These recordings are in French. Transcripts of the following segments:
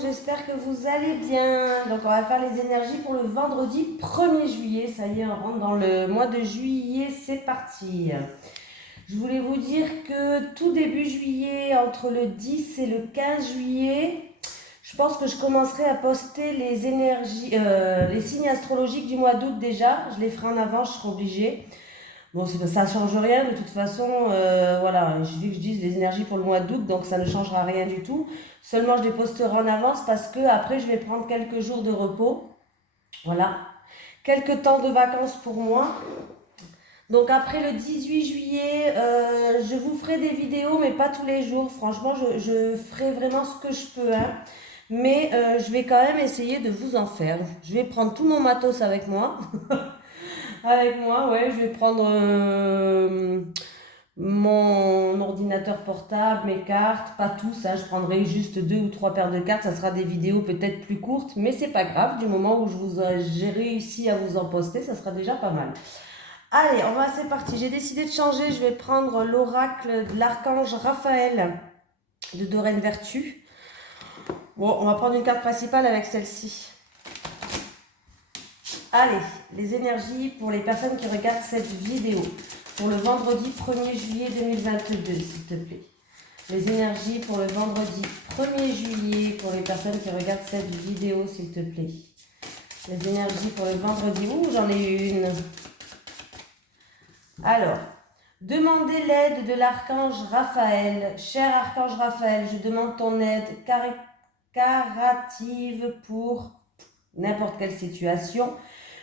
j'espère que vous allez bien. Donc on va faire les énergies pour le vendredi 1er juillet. Ça y est, on rentre dans le mois de juillet, c'est parti. Je voulais vous dire que tout début juillet, entre le 10 et le 15 juillet, je pense que je commencerai à poster les énergies, les signes astrologiques du mois d'août déjà. Je les ferai en avant, je serai obligée. Bon, ça ne change rien de toute façon, voilà, il suffit que je dise les énergies pour le mois d'août, donc ça ne changera rien du tout. Seulement, je les posterai en avance parce que après je vais prendre quelques jours de repos, voilà, quelques temps de vacances pour moi. Donc après le 18 juillet, je vous ferai des vidéos, mais pas tous les jours. Franchement, je ferai vraiment ce que je peux, hein. Mais je vais quand même essayer de vous en faire. Je vais prendre tout mon matos avec moi. Avec moi, ouais, je vais prendre mon ordinateur portable, mes cartes, pas tout ça, je prendrai juste 2 ou 3 paires de cartes, ça sera des vidéos peut-être plus courtes, mais c'est pas grave, du moment où j'ai réussi à vous en poster, ça sera déjà pas mal. Allez, c'est parti, j'ai décidé de changer, je vais prendre l'oracle de l'archange Raphaël de Doreen Vertu. Bon, on va prendre une carte principale avec celle-ci. Allez, les énergies pour les personnes qui regardent cette vidéo pour le vendredi 1er juillet 2022, s'il te plaît. Les énergies pour le vendredi 1er juillet pour les personnes qui regardent cette vidéo, s'il te plaît. Les énergies pour le vendredi, j'en ai une. Alors, demandez l'aide de l'archange Raphaël. Cher archange Raphaël, je demande ton aide carative pour n'importe quelle situation.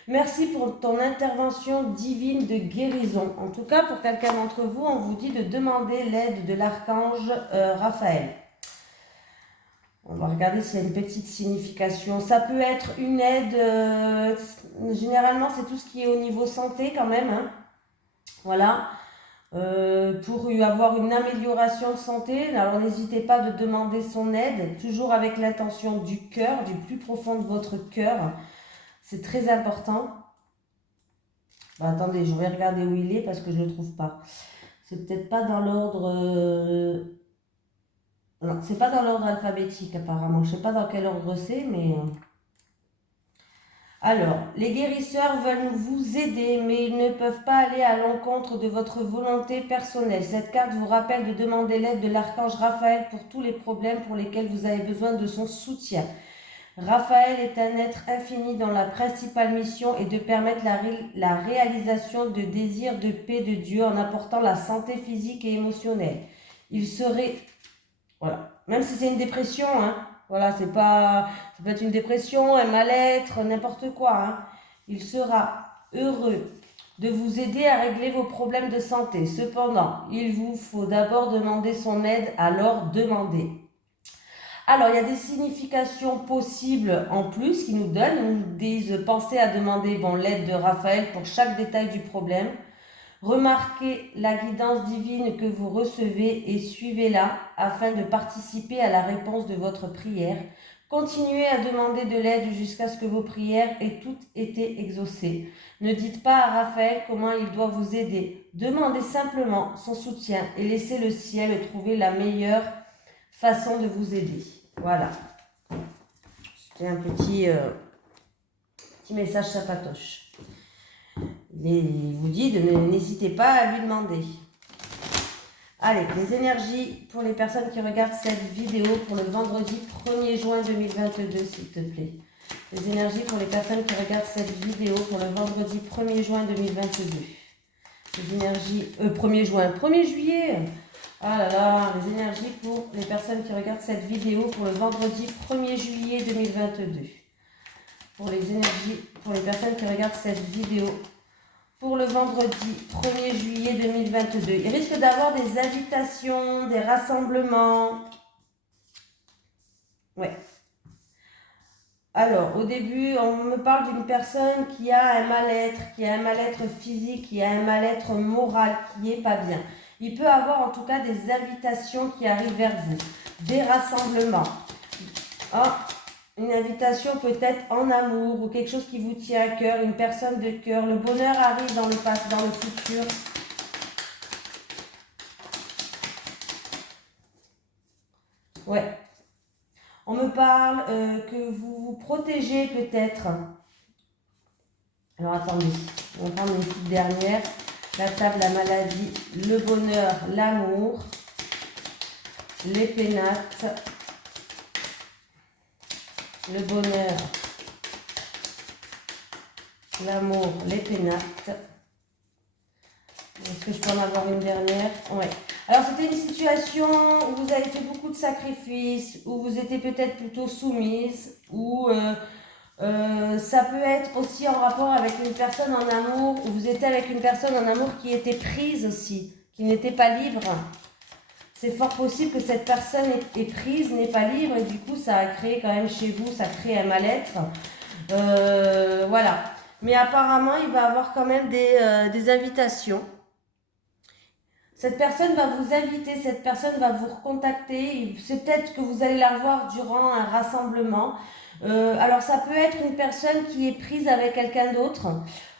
Merci pour ton intervention divine de guérison. En tout cas, pour quelqu'un d'entre vous, on vous dit de demander l'aide de l'archange Raphaël. On va regarder s'il y a une petite signification. Ça peut être une aide, généralement c'est tout ce qui est au niveau santé quand même, hein. Voilà. Pour avoir une amélioration de santé, alors n'hésitez pas de demander son aide, toujours avec l'intention du cœur, du plus profond de votre cœur. C'est très important. Attendez, je vais regarder où il est parce que je ne le trouve pas. C'est peut-être pas dans l'ordre... Non, c'est pas dans l'ordre alphabétique apparemment. Je ne sais pas dans quel ordre c'est, mais... Alors, les guérisseurs veulent vous aider, mais ils ne peuvent pas aller à l'encontre de votre volonté personnelle. Cette carte vous rappelle de demander l'aide de l'archange Raphaël pour tous les problèmes pour lesquels vous avez besoin de son soutien. Raphaël est un être infini dont la principale mission est de permettre la réalisation de désirs de paix de Dieu en apportant la santé physique et émotionnelle. Il serait, voilà, même si c'est une dépression, hein, voilà, ça peut être une dépression, un mal-être, n'importe quoi, hein, il sera heureux de vous aider à régler vos problèmes de santé. Cependant, il vous faut d'abord demander son aide, alors demandez. Alors, il y a des significations possibles en plus qui nous donnent. Ils nous disent, pensez à demander l'aide de Raphaël pour chaque détail du problème. Remarquez la guidance divine que vous recevez et suivez-la afin de participer à la réponse de votre prière. Continuez à demander de l'aide jusqu'à ce que vos prières aient toutes été exaucées. Ne dites pas à Raphaël comment il doit vous aider. Demandez simplement son soutien et laissez le ciel trouver la meilleure façon de vous aider. Voilà. C'était un petit message sympatoche. Il vous dit n'hésitez pas à lui demander. Allez, les énergies pour les personnes qui regardent cette vidéo pour le vendredi 1er juin 2022, s'il te plaît. Les énergies pour les personnes qui regardent cette vidéo pour le vendredi 1er juin 2022. Les énergies... 1er juin, 1er juillet. Ah là là, les énergies pour les personnes qui regardent cette vidéo pour le vendredi 1er juillet 2022. Pour les énergies, pour les personnes qui regardent cette vidéo pour le vendredi 1er juillet 2022. Il risque d'avoir des invitations, des rassemblements. Ouais. Alors, au début, on me parle d'une personne qui a un mal-être physique, qui a un mal-être moral, qui n'est pas bien. Il peut avoir en tout cas des invitations qui arrivent vers vous, des rassemblements. Une invitation peut-être en amour ou quelque chose qui vous tient à cœur, une personne de cœur. Le bonheur arrive dans le passé, dans le futur. Ouais. On me parle que vous vous protégez peut-être. Alors attendez, on va prendre une petite dernière. La table, la maladie, le bonheur, l'amour, les pénates, le bonheur, l'amour, les pénates. Est-ce que je peux en avoir une dernière? Ouais. Alors, c'était une situation où vous avez fait beaucoup de sacrifices, où vous étiez peut-être plutôt soumise, où ça peut être aussi en rapport avec une personne en amour, où vous étiez avec une personne en amour qui était prise aussi, qui n'était pas libre. C'est fort possible que cette personne est prise, n'est pas libre, et du coup, ça a créé quand même chez vous, ça crée un mal-être. Voilà. Mais apparemment, il va avoir quand même des invitations. Cette personne va vous inviter, cette personne va vous recontacter. C'est peut-être que vous allez la revoir durant un rassemblement. Alors ça peut être une personne qui est prise avec quelqu'un d'autre,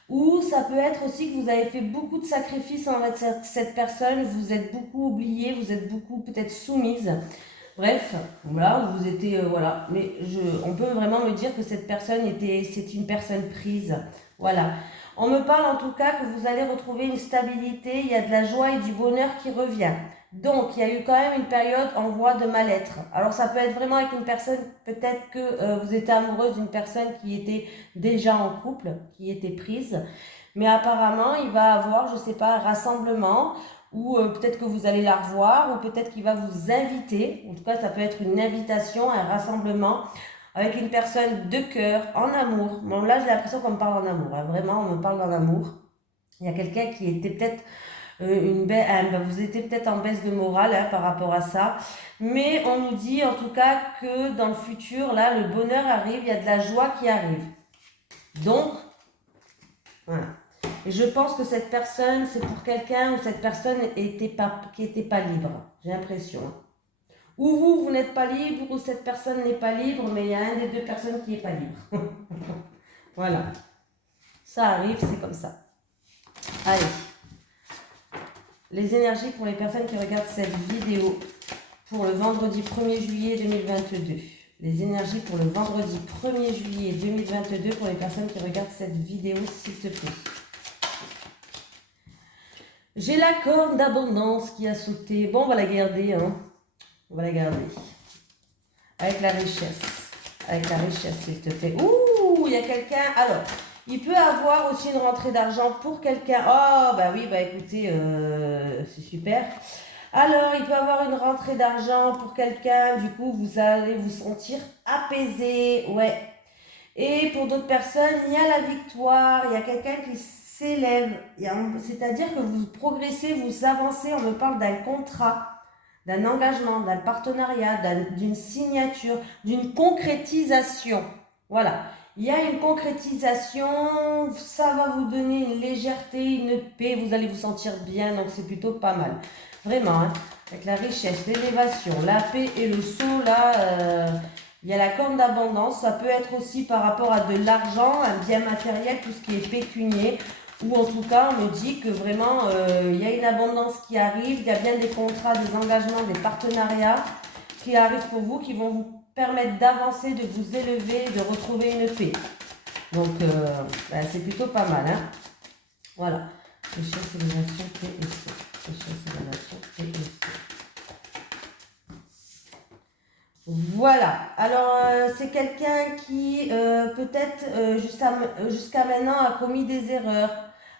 ou ça peut être aussi que vous avez fait beaucoup de sacrifices envers cette personne, vous êtes beaucoup oublié, vous êtes beaucoup peut-être soumise. Bref, voilà, vous étiez, voilà. Mais on peut vraiment me dire que cette personne c'est une personne prise. Voilà. On me parle en tout cas que vous allez retrouver une stabilité, il y a de la joie et du bonheur qui revient. Donc, il y a eu quand même une période en voie de mal-être. Alors, ça peut être vraiment avec une personne, peut-être que vous étiez amoureuse d'une personne qui était déjà en couple, qui était prise. Mais apparemment, il va avoir, je ne sais pas, un rassemblement, ou peut-être que vous allez la revoir, ou peut-être qu'il va vous inviter. En tout cas, ça peut être une invitation, un rassemblement avec une personne de cœur, en amour. Bon, là, j'ai l'impression qu'on me parle en amour. Hein. Vraiment, on me parle en amour. Il y a quelqu'un qui était peut-être vous étiez peut-être en baisse de morale hein, par rapport à ça. Mais on nous dit en tout cas que dans le futur, là, le bonheur arrive, il y a de la joie qui arrive. Donc, voilà. Et je pense que cette personne, c'est pour quelqu'un où cette personne qui n'était pas libre. J'ai l'impression. Ou vous n'êtes pas libre, ou cette personne n'est pas libre, mais il y a un des deux personnes qui n'est pas libre. Voilà. Ça arrive, c'est comme ça. Allez. Les énergies pour les personnes qui regardent cette vidéo pour le vendredi 1er juillet 2022. Les énergies pour le vendredi 1er juillet 2022 pour les personnes qui regardent cette vidéo, s'il te plaît. J'ai la corne d'abondance qui a sauté. Bon, on va la garder, hein. On va la garder. Avec la richesse. Avec la richesse, s'il te plaît. Ouh, il y a quelqu'un. Alors, il peut avoir aussi une rentrée d'argent pour quelqu'un. Oh, bah oui, bah écoutez, c'est super. Alors, il peut avoir une rentrée d'argent pour quelqu'un. Du coup, vous allez vous sentir apaisé. Ouais. Et pour d'autres personnes, il y a la victoire. Il y a quelqu'un qui s'élève. C'est-à-dire que vous progressez, vous avancez. On me parle d'un contrat, d'un engagement, d'un partenariat, d'une signature, d'une concrétisation. Voilà. Il y a une concrétisation, ça va vous donner une légèreté, une paix, vous allez vous sentir bien, donc c'est plutôt pas mal. Vraiment, hein, avec la richesse, l'élévation, la paix et le saut, là, il y a la corne d'abondance. Ça peut être aussi par rapport à de l'argent, un bien matériel, tout ce qui est pécunier. Ou en tout cas, on me dit que vraiment, il y a une abondance qui arrive, il y a bien des contrats, des engagements, des partenariats qui arrivent pour vous, qui vont vous permettre d'avancer, de vous élever, de retrouver une paix. Donc, c'est plutôt pas mal. Hein. Voilà. Richesse, élévation, paix et saut. Richesse, élévation, paix et saut. Voilà, alors c'est quelqu'un qui peut-être jusqu'à maintenant a commis des erreurs,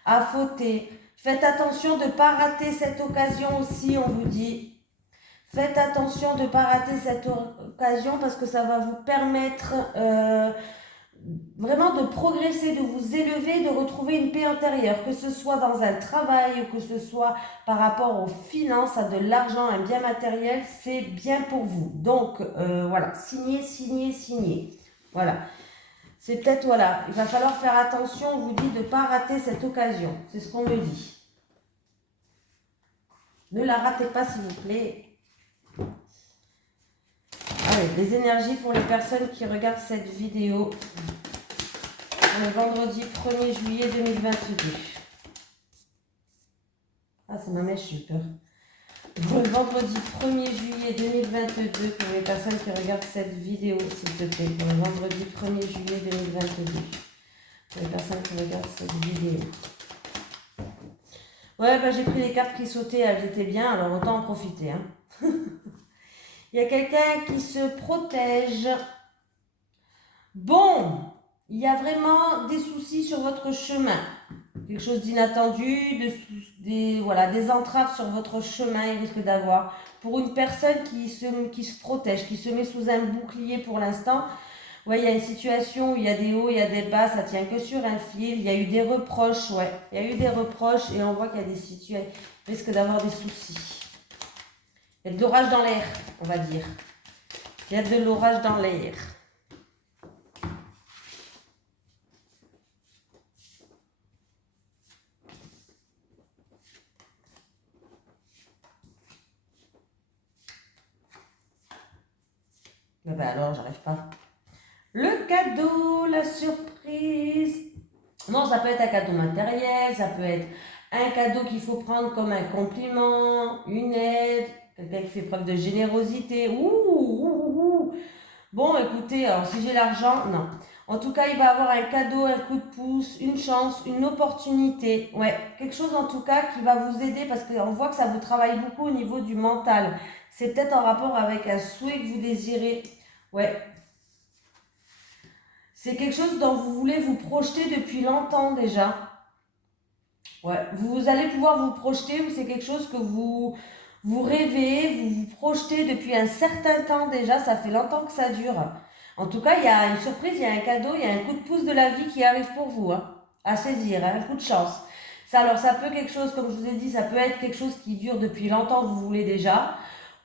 a fauté. Faites attention de ne pas rater cette occasion aussi, on vous dit. Faites attention de ne pas rater cette occasion parce que ça va vous permettre vraiment de progresser, de vous élever, de retrouver une paix intérieure, que ce soit dans un travail ou que ce soit par rapport aux finances, à de l'argent, un bien matériel, c'est bien pour vous. Donc voilà, signez, signez, signez. Voilà. C'est peut-être, voilà, il va falloir faire attention, on vous dit de ne pas rater cette occasion. C'est ce qu'on me dit. Ne la ratez pas s'il vous plaît. Allez, les énergies pour les personnes qui regardent cette vidéo le vendredi 1er juillet 2022. Ah, c'est ma mèche, j'ai peur. Pour le vendredi 1er juillet 2022, pour les personnes qui regardent cette vidéo, s'il te plaît. Pour le vendredi 1er juillet 2022. Pour les personnes qui regardent cette vidéo. Ouais, bah, j'ai pris les cartes qui sautaient, elles étaient bien, alors autant en profiter. Hein. Il y a quelqu'un qui se protège. Bon, il y a vraiment des soucis sur votre chemin. Quelque chose d'inattendu, des entraves sur votre chemin, il risque d'avoir. Pour une personne qui se protège, qui se met sous un bouclier pour l'instant, ouais, il y a une situation où il y a des hauts, il y a des bas, ça tient que sur un fil. Il y a eu des reproches, ouais. Il y a eu des reproches et on voit qu'il y a des situations, il risque d'avoir des soucis. Il y a de l'orage dans l'air, on va dire. Il y a de l'orage dans l'air. Ben alors, j'arrive pas. Le cadeau, la surprise. Non, ça peut être un cadeau matériel, ça peut être un cadeau qu'il faut prendre comme un compliment, une aide, quelqu'un qui fait preuve de générosité. Bon, écoutez, alors si j'ai l'argent, non. En tout cas, il va avoir un cadeau, un coup de pouce, une chance, une opportunité. Ouais, quelque chose en tout cas qui va vous aider parce qu'on voit que ça vous travaille beaucoup au niveau du mental. C'est peut-être en rapport avec un souhait que vous désirez. Ouais. C'est quelque chose dont vous voulez vous projeter depuis longtemps déjà. Ouais. Vous allez pouvoir vous projeter, c'est quelque chose que vous rêvez, vous vous projetez depuis un certain temps déjà, ça fait longtemps que ça dure. En tout cas, il y a une surprise, il y a un cadeau, il y a un coup de pouce de la vie qui arrive pour vous, hein, à saisir, hein, un coup de chance. Ça, alors ça peut quelque chose, comme je vous ai dit, ça peut être quelque chose qui dure depuis longtemps que vous voulez déjà.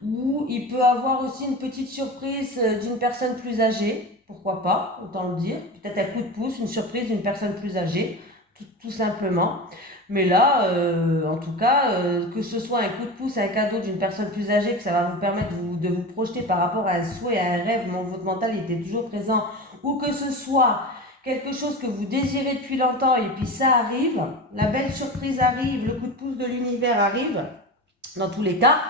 Ou il peut avoir aussi une petite surprise d'une personne plus âgée, pourquoi pas, autant le dire. Peut-être un coup de pouce, une surprise d'une personne plus âgée, tout simplement. Mais là, en tout cas, que ce soit un coup de pouce, un cadeau d'une personne plus âgée, que ça va vous permettre de vous projeter par rapport à un souhait, à un rêve, votre mental était toujours présent, ou que ce soit quelque chose que vous désirez depuis longtemps et puis ça arrive, la belle surprise arrive, le coup de pouce de l'univers arrive, dans tous les cas,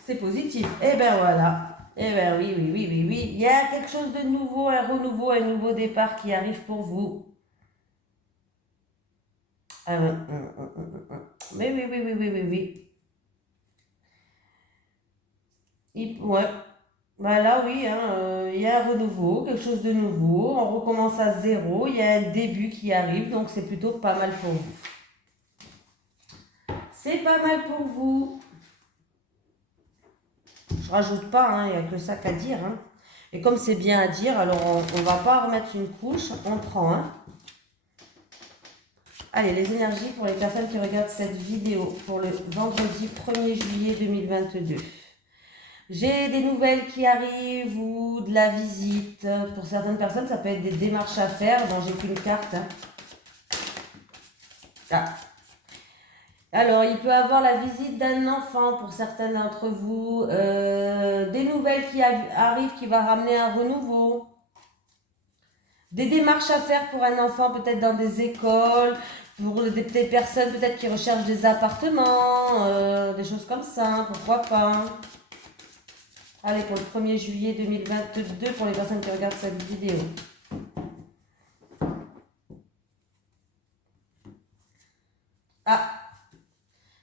c'est positif. Et ben voilà. Et ben oui, oui, oui, oui, oui. Il y a quelque chose de nouveau, un renouveau, un nouveau départ qui arrive pour vous. Mais oui, oui, oui, oui, oui, oui. Ouais. Bah là, oui, hein, il y a un renouveau, quelque chose de nouveau. On recommence à zéro. Il y a un début qui arrive, donc c'est plutôt pas mal pour vous. C'est pas mal pour vous. Je rajoute pas, hein, il n'y a que ça qu'à dire. Hein. Et comme c'est bien à dire, alors on va pas remettre une couche, on prend. Hein. Allez, les énergies pour les personnes qui regardent cette vidéo pour le vendredi 1er juillet 2022. J'ai des nouvelles qui arrivent ou de la visite. Pour certaines personnes, ça peut être des démarches à faire. Bon, j'ai qu'une carte. Hein. Ah. Alors, il peut avoir la visite d'un enfant pour certains d'entre vous. Des nouvelles qui arrivent qui va ramener un renouveau. Des démarches à faire pour un enfant, peut-être dans des écoles, pour des personnes peut-être qui recherchent des appartements, des choses comme ça, pourquoi pas. Allez, pour le 1er juillet 2022, pour les personnes qui regardent cette vidéo. Ah,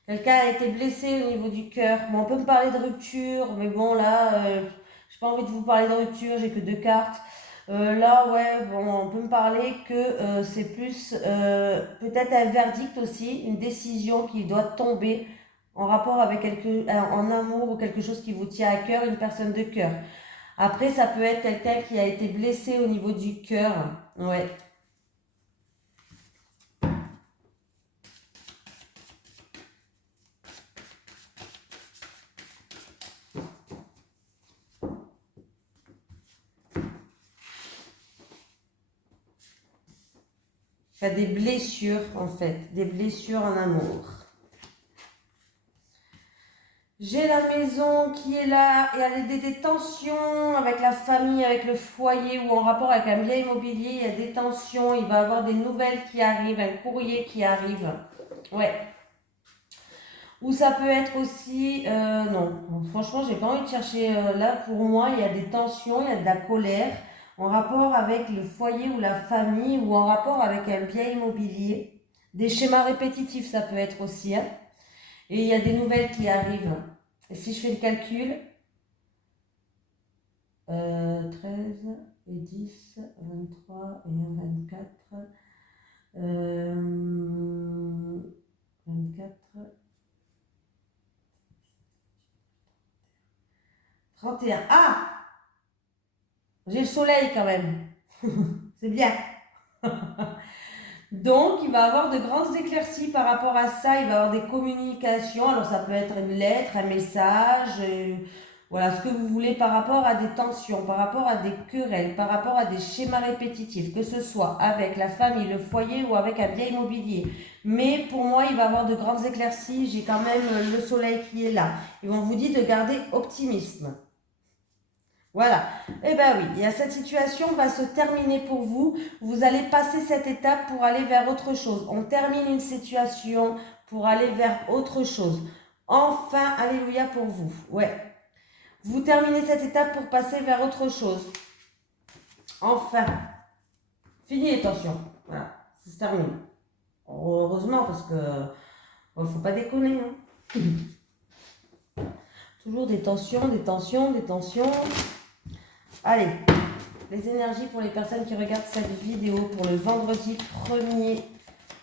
quelqu'un a été blessé au niveau du cœur. Bon, on peut me parler de rupture, mais bon, là, j'ai pas envie de vous parler de rupture, j'ai que 2 cartes. Là, ouais, bon, on peut me parler que c'est plus peut-être un verdict aussi, une décision qui doit tomber en rapport avec en amour ou quelque chose qui vous tient à cœur, une personne de cœur. Après, ça peut être quelqu'un qui a été blessé au niveau du cœur. Ouais. Enfin, des blessures, en fait. Des blessures en amour. J'ai la maison qui est là, et il y a des tensions avec la famille, avec le foyer ou en rapport avec un bien immobilier, il y a des tensions, il va y avoir des nouvelles qui arrivent, un courrier qui arrive. Ouais. Ou ça peut être aussi... non, franchement, j'ai pas envie de chercher là. Pour moi, il y a des tensions, il y a de la colère en rapport avec le foyer ou la famille ou en rapport avec un bien immobilier. Des schémas répétitifs, ça peut être aussi. Hein. Et il y a des nouvelles qui arrivent. Et si je fais le calcul, 13 et 10, 23 et 1, 24, 24, 31. Ah! J'ai le soleil quand même. C'est bien. Donc, il va avoir de grandes éclaircies par rapport à ça. Il va avoir des communications. Alors, ça peut être une lettre, un message, voilà, ce que vous voulez par rapport à des tensions, par rapport à des querelles, par rapport à des schémas répétitifs, que ce soit avec la famille, le foyer ou avec un bien immobilier. Mais pour moi, il va avoir de grandes éclaircies. J'ai quand même le soleil qui est là. Et on vous dit de garder optimisme. Voilà. Eh bien oui, et cette situation va se terminer pour vous. Vous allez passer cette étape pour aller vers autre chose. On termine une situation pour aller vers autre chose. Enfin, alléluia pour vous. Ouais. Vous terminez cette étape pour passer vers autre chose. Enfin. Fini les tensions. Voilà. Ça se termine. Heureusement, parce que il ne faut pas déconner. Hein. Toujours des tensions, des tensions, des tensions. Allez, les énergies pour les personnes qui regardent cette vidéo pour le vendredi 1er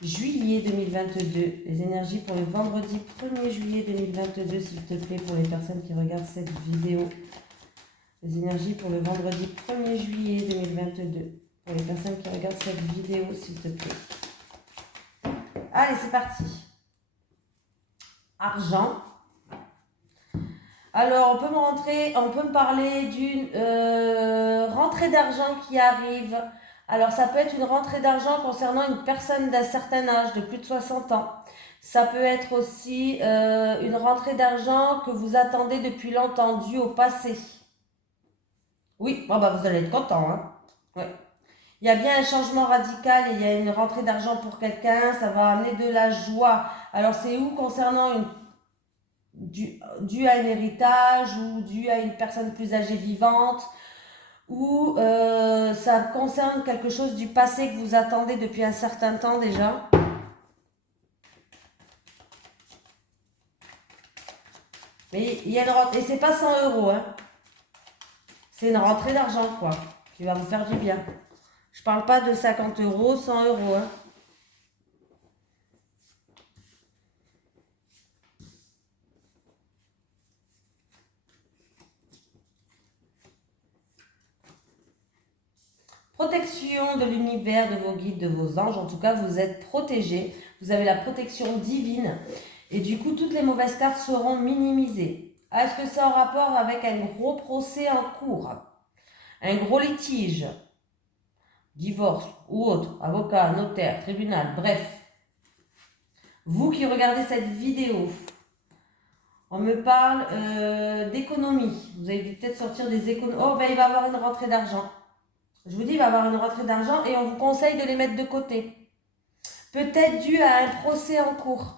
juillet 2022. Les énergies pour le vendredi 1er juillet 2022, s'il te plaît, pour les personnes qui regardent cette vidéo. Les énergies pour le vendredi 1er juillet 2022. Pour les personnes qui regardent cette vidéo, s'il te plaît. Allez, c'est parti. Argent. Alors, on peut me parler d'une rentrée d'argent qui arrive. Alors, ça peut être une rentrée d'argent concernant une personne d'un certain âge, de plus de 60 ans. Ça peut être aussi une rentrée d'argent que vous attendez depuis longtemps, due au passé. Oui, bon, bah, vous allez être content. Hein. Ouais. Il y a bien un changement radical et il y a une rentrée d'argent pour quelqu'un. Ça va amener de la joie. Alors, c'est où concernant dû à un héritage ou dû à une personne plus âgée vivante ou ça concerne quelque chose du passé que vous attendez depuis un certain temps déjà. Mais il y a une rentrée, et c'est pas 100 €, hein. C'est une rentrée d'argent quoi, qui va vous faire du bien. Je parle pas de 50 €, 100 €, hein. Protection de l'univers, de vos guides, de vos anges. En tout cas, vous êtes protégés. Vous avez la protection divine. Et du coup, toutes les mauvaises cartes seront minimisées. Est-ce que c'est en rapport avec un gros procès en cours? Un gros litige? Divorce ou autre? Avocat, notaire, tribunal, bref. Vous qui regardez cette vidéo, on me parle d'économie. Vous avez dû peut-être sortir des économies. Oh, ben il va y avoir une rentrée d'argent. Je vous dis, il va y avoir une rentrée d'argent et on vous conseille de les mettre de côté. Peut-être dû à un procès en cours.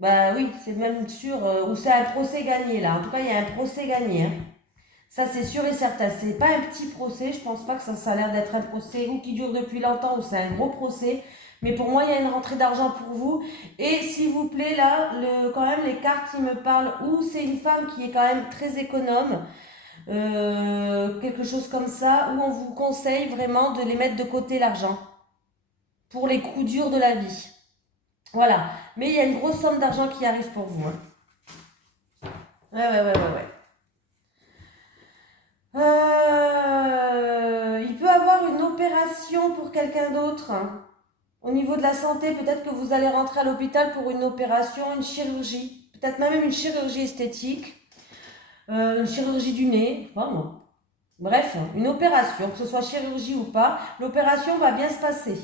Bah oui, c'est même sûr. Ou c'est un procès gagné là. En tout cas, il y a un procès gagné. Hein. Ça, c'est sûr et certain. C'est pas un petit procès. Je pense pas que ça a l'air d'être un procès ou qui dure depuis longtemps ou c'est un gros procès. Mais pour moi, il y a une rentrée d'argent pour vous. Et s'il vous plaît, là, quand même, les cartes, ils me parlent où c'est une femme qui est quand même très économe. Quelque chose comme ça, où on vous conseille vraiment de les mettre de côté l'argent pour les coups durs de la vie. Voilà. Mais il y a une grosse somme d'argent qui arrive pour vous. Hein. Ouais. Il peut avoir une opération pour quelqu'un d'autre. Hein. Au niveau de la santé, peut-être que vous allez rentrer à l'hôpital pour une opération, une chirurgie. Peut-être même une chirurgie esthétique. Une chirurgie du nez. Vraiment. Bref, une opération, que ce soit chirurgie ou pas, l'opération va bien se passer.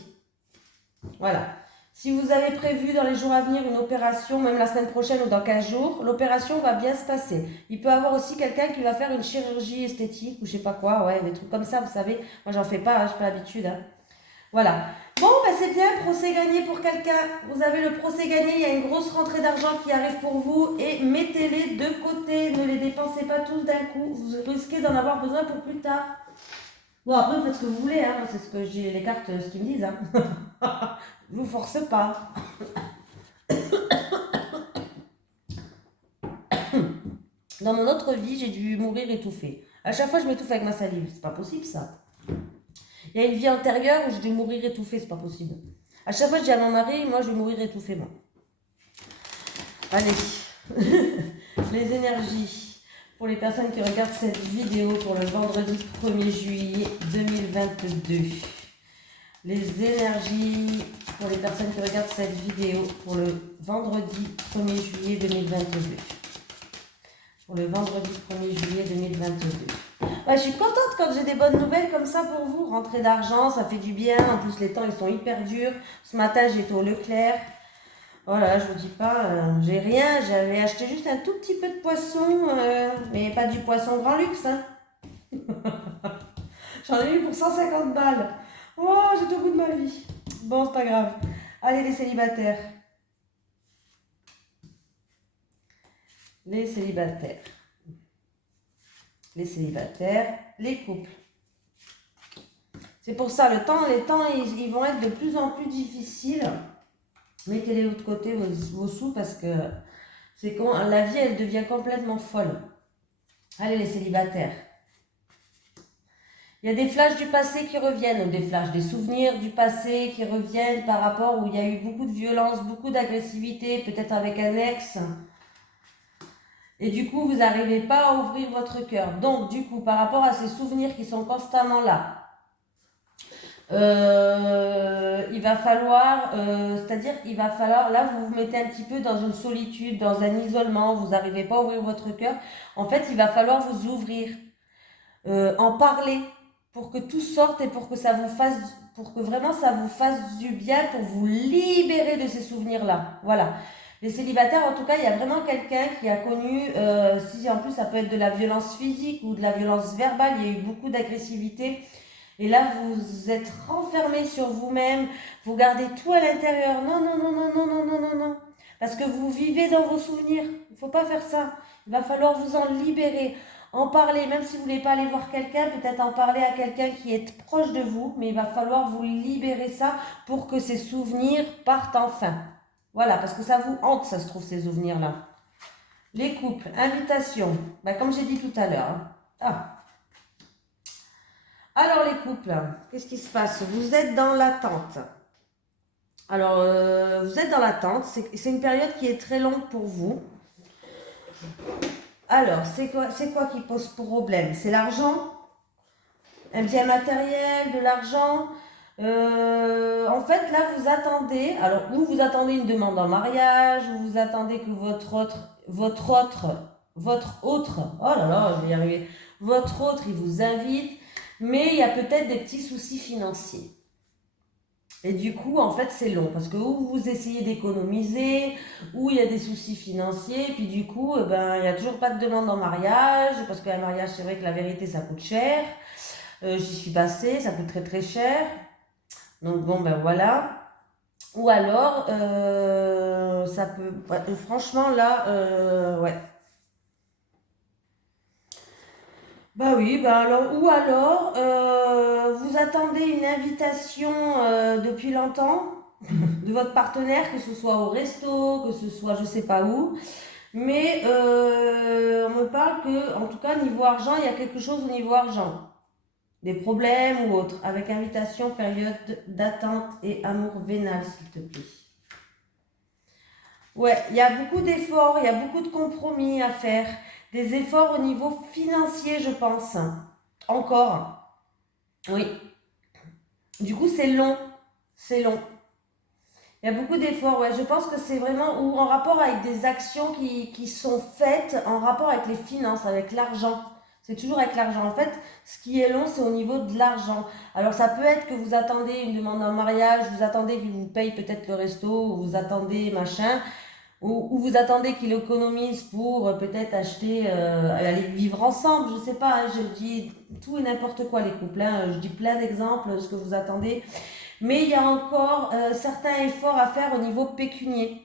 Voilà. Si vous avez prévu dans les jours à venir une opération, même la semaine prochaine ou dans 15 jours, l'opération va bien se passer. Il peut y avoir aussi quelqu'un qui va faire une chirurgie esthétique ou je sais pas quoi, ouais, des trucs comme ça, vous savez. Moi, j'en fais pas, hein, j'ai pas l'habitude. Hein. Voilà. Bon, ben c'est bien, procès gagné pour quelqu'un. Vous avez le procès gagné, il y a une grosse rentrée d'argent qui arrive pour vous et mettez-les de côté. Ne les dépensez pas tous d'un coup. Vous risquez d'en avoir besoin pour plus tard. Bon, après, vous faites ce que vous voulez, hein. C'est ce que j'ai les cartes, ce qu'ils me disent. Hein. Je vous force pas. Dans mon autre vie, j'ai dû mourir étouffée. À chaque fois, je m'étouffe avec ma salive. C'est pas possible, ça. Il y a une vie antérieure où je vais mourir étouffée, c'est pas possible. À chaque fois, je dis à mon mari, moi, je vais mourir étouffée, moi. Allez. Les énergies. Pour les personnes qui regardent cette vidéo pour le vendredi 1er juillet 2022. Les énergies pour les personnes qui regardent cette vidéo pour le vendredi 1er juillet 2022. Pour le vendredi 1er juillet 2022. Ouais, je suis contente quand j'ai des bonnes nouvelles comme ça pour vous. Rentrée d'argent, ça fait du bien. En plus, les temps, ils sont hyper durs. Ce matin, j'étais au Leclerc. Voilà, je vous dis pas, j'ai rien, j'avais acheté juste un tout petit peu de poisson, mais pas du poisson grand luxe. Hein. J'en ai eu pour 150 balles. Oh, j'étais au bout de ma vie. Bon, c'est pas grave. Allez, les célibataires. Les célibataires. Les célibataires, les couples. C'est pour ça, les temps, ils vont être de plus en plus difficiles. Mettez-les de côté vos sous parce que c'est quand la vie elle devient complètement folle. Allez les célibataires. Il y a des flashs du passé qui reviennent, des flashs, des souvenirs du passé qui reviennent par rapport où il y a eu beaucoup de violence, beaucoup d'agressivité, peut-être avec un ex. Et du coup, vous n'arrivez pas à ouvrir votre cœur. Donc, du coup, par rapport à ces souvenirs qui sont constamment là, il va falloir, là vous vous mettez un petit peu dans une solitude, dans un isolement, vous n'arrivez pas à ouvrir votre cœur. En fait, il va falloir vous ouvrir, en parler pour que tout sorte et pour que pour que vraiment ça vous fasse du bien, pour vous libérer de ces souvenirs-là. Voilà. Les célibataires, en tout cas, il y a vraiment quelqu'un qui a connu, si en plus ça peut être de la violence physique ou de la violence verbale, il y a eu beaucoup d'agressivité. Et là, vous êtes renfermé sur vous-même, vous gardez tout à l'intérieur. Non, non, non, non, non, non, non, non, non. Parce que vous vivez dans vos souvenirs. Il ne faut pas faire ça. Il va falloir vous en libérer, en parler. Même si vous ne voulez pas aller voir quelqu'un, peut-être en parler à quelqu'un qui est proche de vous. Mais il va falloir vous libérer ça pour que ces souvenirs partent enfin. Voilà, parce que ça vous hante, ça se trouve, ces souvenirs-là. Les couples, invitation. Comme j'ai dit tout à l'heure. Alors les couples, qu'est-ce qui se passe? Vous êtes dans l'attente. Alors, vous êtes dans l'attente. C'est une période qui est très longue pour vous. Alors, c'est quoi qui pose problème? C'est l'argent? Un bien matériel, de l'argent? En fait, là, vous attendez. Alors, ou vous attendez une demande en mariage, ou vous attendez que votre autre, oh là là, je vais y arriver. Votre autre, il vous invite. Mais il y a peut-être des petits soucis financiers. Et du coup, en fait, c'est long. Parce que ou vous essayez d'économiser, ou il y a des soucis financiers. Et puis du coup, il n'y a toujours pas de demande en mariage. Parce qu'un mariage, c'est vrai que la vérité, ça coûte cher. J'y suis passée, ça coûte très très cher. Donc bon, voilà. Ou alors, ça peut... franchement, là, ouais. Oui, alors, ou alors, vous attendez une invitation depuis longtemps de votre partenaire, que ce soit au resto, que ce soit je sais pas où, mais on me parle que, en tout cas, niveau argent, il y a quelque chose au niveau argent, des problèmes ou autre, avec invitation, période d'attente et amour vénal, s'il te plaît. Ouais, il y a beaucoup d'efforts, il y a beaucoup de compromis à faire. Des efforts au niveau financier, je pense. Encore. Oui. Du coup, c'est long. C'est long. Il y a beaucoup d'efforts, ouais. Je pense que c'est vraiment ou en rapport avec des actions qui sont faites en rapport avec les finances, avec l'argent. C'est toujours avec l'argent. En fait, ce qui est long, c'est au niveau de l'argent. Alors, ça peut être que vous attendez une demande en mariage, vous attendez qu'il vous paye peut-être le resto, ou vous attendez machin. Ou vous attendez qu'il économise pour peut-être acheter, aller vivre ensemble, je sais pas, je dis tout et n'importe quoi les couples, je dis plein d'exemples, ce que vous attendez. Mais il y a encore certains efforts à faire au niveau pécunier.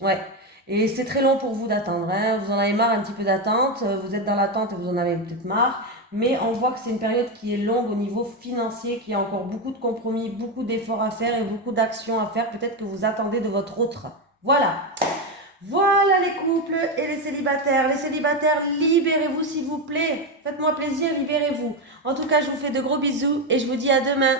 Ouais. Et c'est très long pour vous d'attendre, hein. Vous en avez marre un petit peu d'attente, vous êtes dans l'attente et vous en avez peut-être marre, mais on voit que c'est une période qui est longue au niveau financier, qu'il y a encore beaucoup de compromis, beaucoup d'efforts à faire et beaucoup d'actions à faire, peut-être que vous attendez de votre autre. Voilà. Voilà les couples et les célibataires. Les célibataires, libérez-vous s'il vous plaît. Faites-moi plaisir, libérez-vous. En tout cas, je vous fais de gros bisous et je vous dis à demain.